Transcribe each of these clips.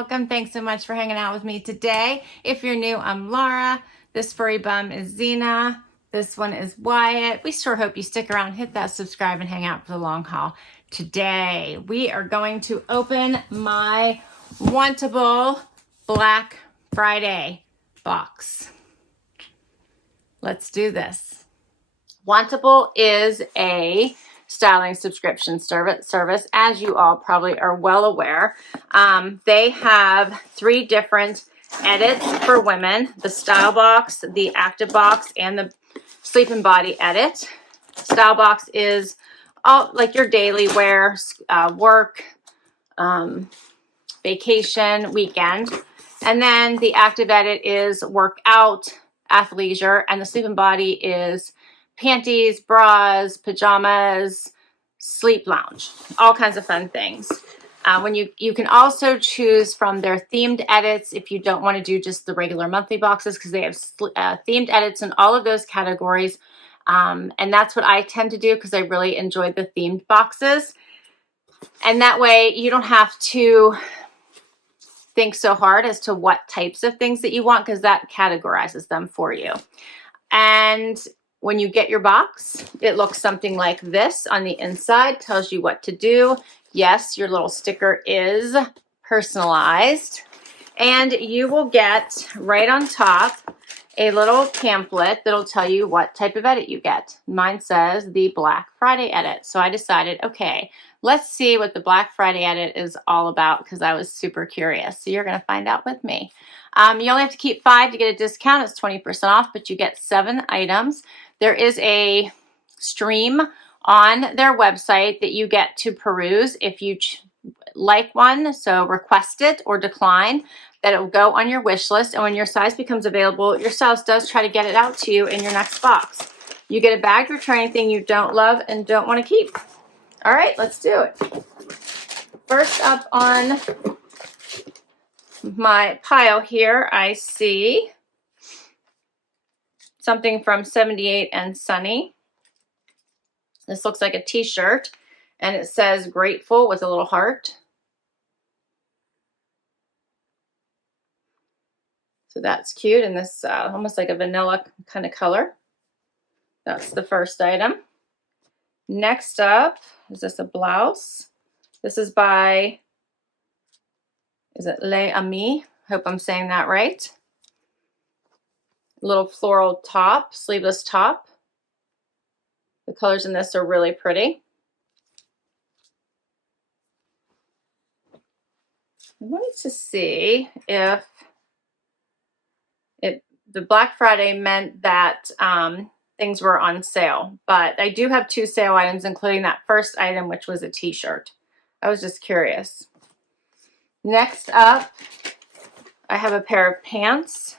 welcome. Thanks so much for hanging out with me today. If you're new, I'm Laura. This furry bum is Zena. This one is Wyatt. We sure hope you stick around, hit that subscribe, and hang out for the long haul. Today, we are going to open my Wantable Black Friday box. Let's do this. Wantable is a styling subscription service, as you all probably are well aware. They have 3 different edits for women: the style box, the active box, and the sleep and body edit. Style box is all like your daily wear, work, vacation, weekend. And then the active edit is workout, athleisure, and the sleep and body is panties, bras, pajamas, sleep lounge, all kinds of fun things. When you can also choose from their themed edits if you don't want to do just the regular monthly boxes, because they have themed edits in all of those categories. And that's what I tend to do because I really enjoy the themed boxes. And that way you don't have to think so hard as to what types of things that you want, because that categorizes them for you. And when you get your box, it looks something like this on the inside, tells you what to do. Yes, your little sticker is personalized, and you will get right on top a little pamphlet that'll tell you what type of edit you get. Mine says the Black Friday edit. So I decided, okay, let's see what the Black Friday edit is all about, because I was super curious. So you're going to find out with me. You only have to keep 5 to get a discount. It's 20% off, but you get 7 items. There is a stream on their website that you get to peruse if you like one. So request it or decline, that it will go on your wish list. And when your size becomes available, your stylist does try to get it out to you in your next box. You get a bag to return anything you don't love and don't want to keep. All right, let's do it. First up on my pile here, I see something from 78 and Sunny. This looks like a t-shirt, and it says grateful with a little heart. So that's cute, and this almost like a vanilla kind of color. That's the first item. Next up, is this a blouse? This is by, is it Les Amis? Hope I'm saying that right. Little floral top, sleeveless top. The colors in this are really pretty. I wanted to see if the Black Friday meant that things were on sale, but I do have 2 sale items, including that first item, which was a t-shirt. I was just curious. Next up, I have a pair of pants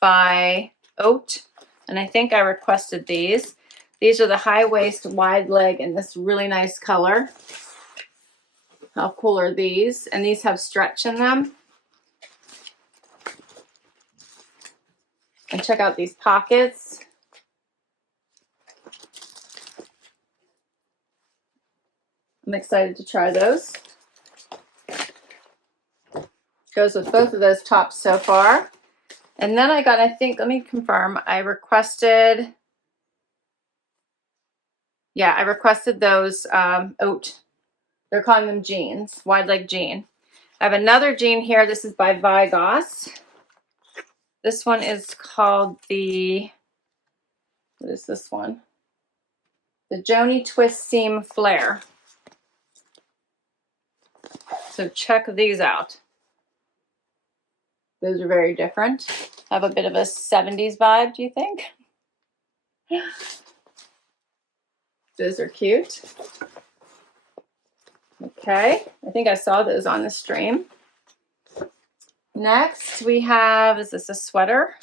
by OAT, and I think I requested these. These are the high waist, wide leg in this really nice color. How cool are these? And these have stretch in them. And check out these pockets. I'm excited to try those. Goes with both of those tops so far. And then I got, I think, let me confirm, I requested those OAT. They're calling them jeans, wide leg jean. I have another jean here. This is by Vigoss. This one is called the, what is this one? The Joni Twist Seam Flare. So check these out. Those are very different. Have a bit of a 70s vibe, do you think? Those are cute. Okay, I think I saw those on the stream. Next we have, is this a sweater?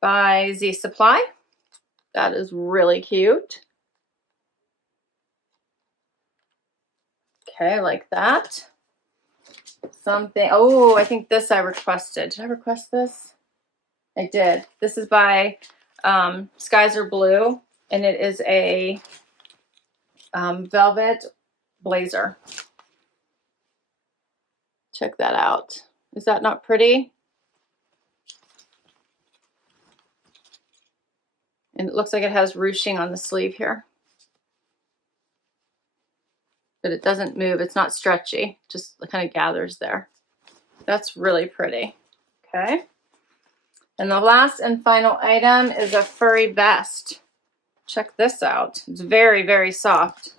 By Z Supply. That is really cute. Okay, I like that. Something, oh, I think this I requested. Did I request this? I did. This is by Skies Are Blue, and it is a velvet blazer. Check that out. Is that not pretty? And it looks like it has ruching on the sleeve here. But it doesn't move. It's not stretchy. Just kind of gathers there. That's really pretty. Okay. And the last and final item is a furry vest. Check this out. It's very, very soft.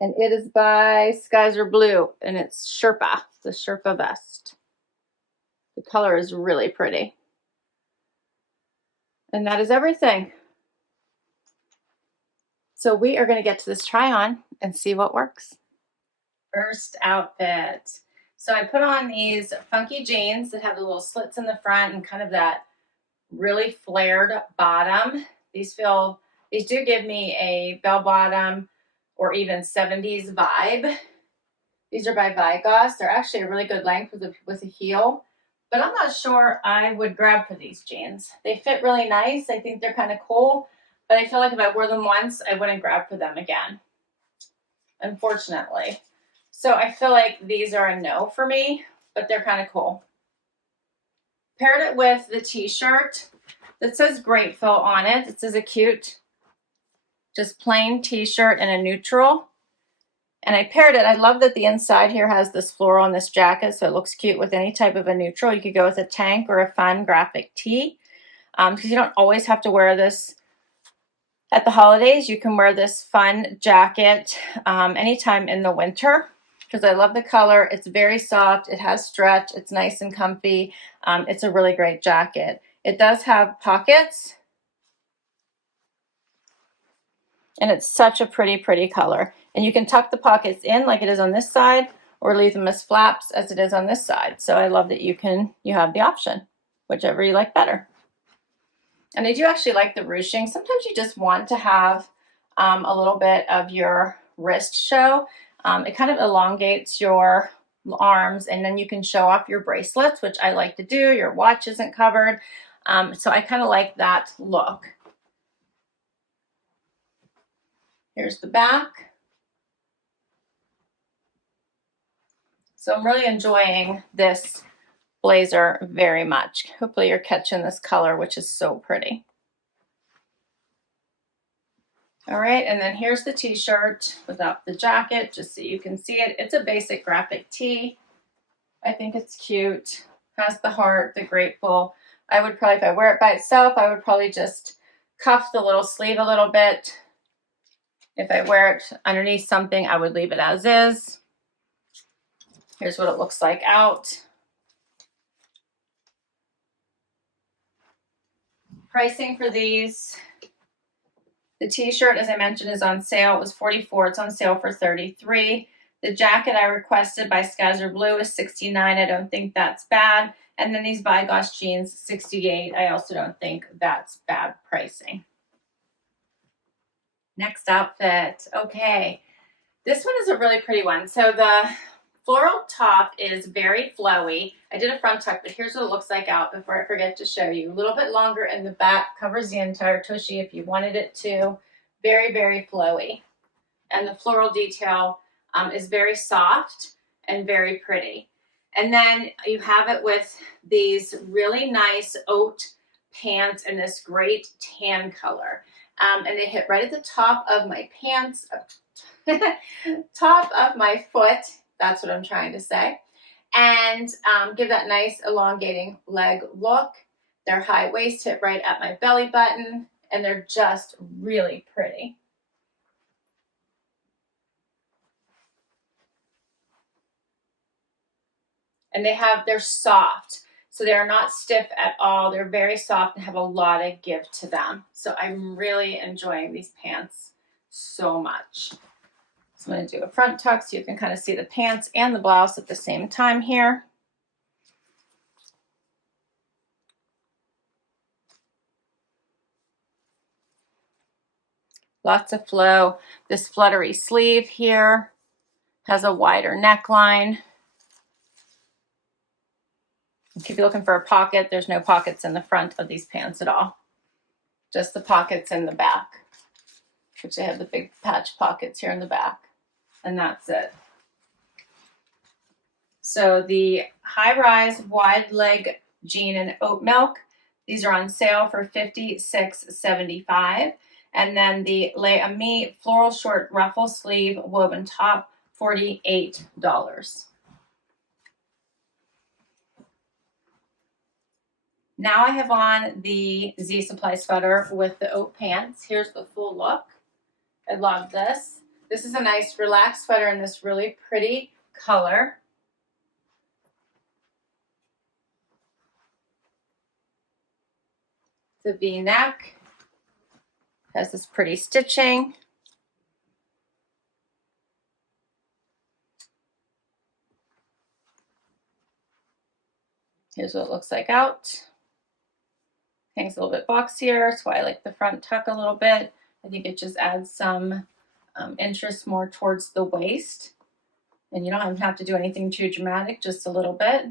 And it is by Skies Are Blue, and it's Sherpa, the Sherpa vest. The color is really pretty. And that is everything. So we are going to get to this try on and see what works. First outfit. So I put on these funky jeans that have the little slits in the front and kind of that really flared bottom. These do give me a bell bottom or even 70s vibe. These are by Vigoss. They're actually a really good length with a heel, but I'm not sure I would grab for these jeans. They fit really nice. I think they're kind of cool, but I feel like if I wore them once, I wouldn't grab for them again, unfortunately. So I feel like these are a no for me, but they're kind of cool. Paired it with the t-shirt that says Grateful on it. This is a cute, just plain t-shirt in a neutral. And I paired it. I love that the inside here has this floral on this jacket, so it looks cute with any type of a neutral. You could go with a tank or a fun graphic tee, because you don't always have to wear this at the holidays. You can wear this fun jacket anytime in the winter, because I love the color. It's very soft. It has stretch. It's nice and comfy. It's a really great jacket. It does have pockets, and it's such a pretty, pretty color. And you can tuck the pockets in like it is on this side, or leave them as flaps as it is on this side. So I love that you have the option, whichever you like better. And I do actually like the ruching. Sometimes you just want to have a little bit of your wrist show. It kind of elongates your arms, and then you can show off your bracelets, which I like to do. Your watch isn't covered. So I kind of like that look. Here's the back. So I'm really enjoying this blazer very much. Hopefully you're catching this color, which is so pretty. All right, and then here's the t-shirt without the jacket, just so you can see it. It's a basic graphic tee. I think it's cute. Has the heart, the grateful. I would probably, if I wear it by itself, I would probably just cuff the little sleeve a little bit. If I wear it underneath something, I would leave it as is. Here's what it looks like out. Pricing for these. The t-shirt, as I mentioned, is on sale. It was $44. It's on sale for $33. The jacket I requested by Skies Are Blue is $69. I don't think that's bad. And then these Vigoss jeans, $68. I also don't think that's bad pricing. Next outfit. Okay. This one is a really pretty one. So the floral top is very flowy. I did a front tuck, but here's what it looks like out before I forget to show you. A little bit longer in the back, covers the entire tushy if you wanted it to. Very, very flowy. And the floral detail is very soft and very pretty. And then you have it with these really nice oat pants in this great tan color. And they hit right at the top of my pants, top of my foot. That's what I'm trying to say. And give that nice elongating leg look. They're high waist, hit right at my belly button, and they're just really pretty. And they're soft. So they're not stiff at all. They're very soft and have a lot of give to them. So I'm really enjoying these pants so much. So I'm going to do a front tuck so you can kind of see the pants and the blouse at the same time here. Lots of flow. This fluttery sleeve here has a wider neckline. If you're looking for a pocket, there's no pockets in the front of these pants at all. Just the pockets in the back. which they have the big patch pockets here in the back. And that's it. So the high-rise wide leg jean and oat milk, these are on sale for $56.75. And then the Les Amis floral short ruffle sleeve woven top, $48. Now I have on the Z Supply sweater with the oat pants. Here's the full look. I love this. This is a nice relaxed sweater in this really pretty color. The V-neck has this pretty stitching. Here's what it looks like out. Hangs a little bit boxier. That's why I like the front tuck a little bit. I think it just adds some interest more towards the waist. And you don't have to do anything too dramatic, just a little bit.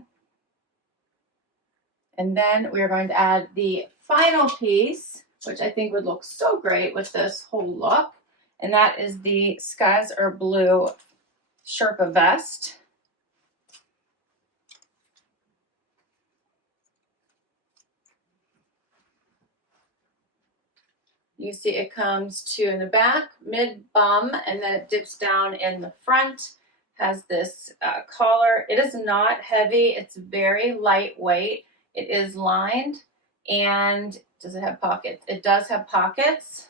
And then we're going to add the final piece, which I think would look so great with this whole look. And that is the Skies Are Blue Sherpa vest. You see it comes to in the back, mid bum, and then it dips down in the front. Has this collar. It is not heavy. It's very lightweight. It is lined. And does it have pockets? It does have pockets.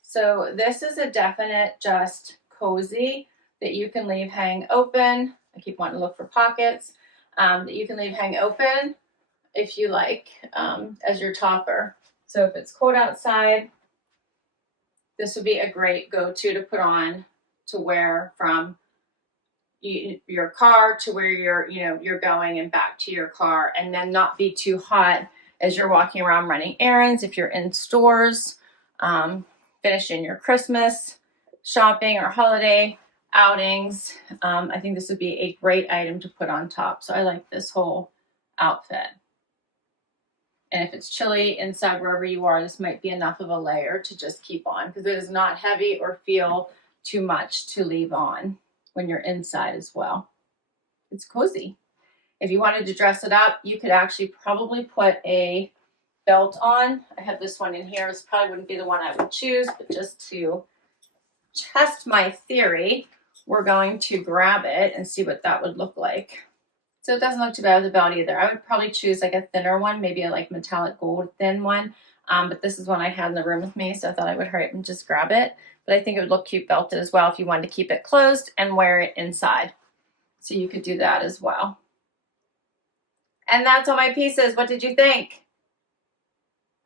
So this is a definite just cozy that you can leave hang open. I keep wanting to look for pockets. That you can leave hang open if you like as your topper. So if it's cold outside, this would be a great go-to to put on to wear from your car to where you're going and back to your car, and then not be too hot as you're walking around running errands. If you're in stores, finishing your Christmas shopping or holiday outings, I think this would be a great item to put on top. So I like this whole outfit. And if it's chilly inside wherever you are, this might be enough of a layer to just keep on, because it is not heavy or feel too much to leave on when you're inside as well. It's cozy. If you wanted to dress it up, you could actually probably put a belt on. I have this one in here. This probably wouldn't be the one I would choose, but just to test my theory, we're going to grab it and see what that would look like. So it doesn't look too bad with the belt either. I would probably choose like a thinner one, maybe a like metallic gold thin one. But this is one I had in the room with me, so I thought I would hurry up and just grab it. But I think it would look cute belted as well if you wanted to keep it closed and wear it inside. So you could do that as well. And that's all my pieces. What did you think?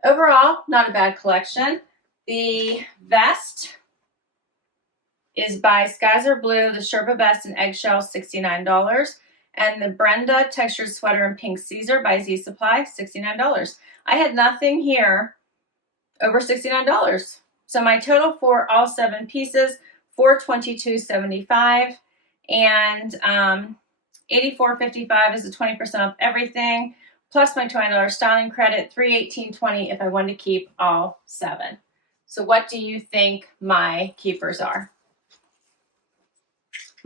Overall, not a bad collection. The vest is by Skies Are Blue, the Sherpa vest in eggshell, $69. And the Brenda textured sweater in pink Caesar by Z Supply, $69. I had nothing here over $69. So my total for all 7 pieces, $422.75, and $84.55 is a 20% off everything, plus my $20 styling credit, $318.20 if I wanted to keep all 7. So what do you think my keepers are?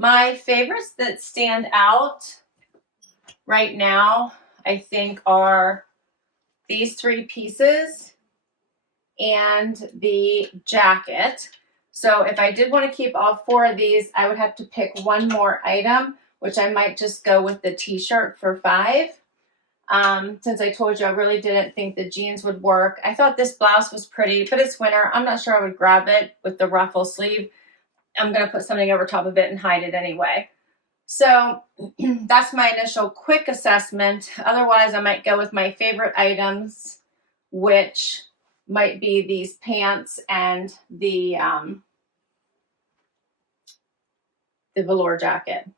My favorites that stand out right now, I think, are these 3 pieces and the jacket. So if I did want to keep all 4 of these, I would have to pick one more item, which I might just go with the t-shirt for $5. Since I told you I really didn't think the jeans would work. I thought this blouse was pretty, but it's winter. I'm not sure I would grab it with the ruffle sleeve. I'm going to put something over top of it and hide it anyway. So that's my initial quick assessment. Otherwise, I might go with my favorite items, which might be these pants and the velour jacket.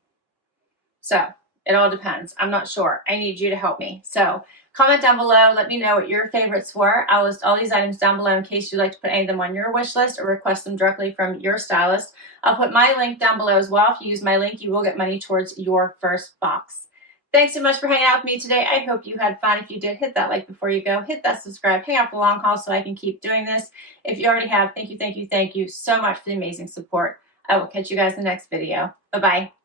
So it all depends. I'm not sure. I need you to help me. So comment down below. Let me know what your favorites were. I'll list all these items down below in case you'd like to put any of them on your wish list or request them directly from your stylist. I'll put my link down below as well. If you use my link, you will get money towards your first box. Thanks so much for hanging out with me today. I hope you had fun. If you did, hit that like before you go. Hit that subscribe. Hang out for the long haul so I can keep doing this. If you already have, thank you so much for the amazing support. I will catch you guys in the next video. Bye-bye.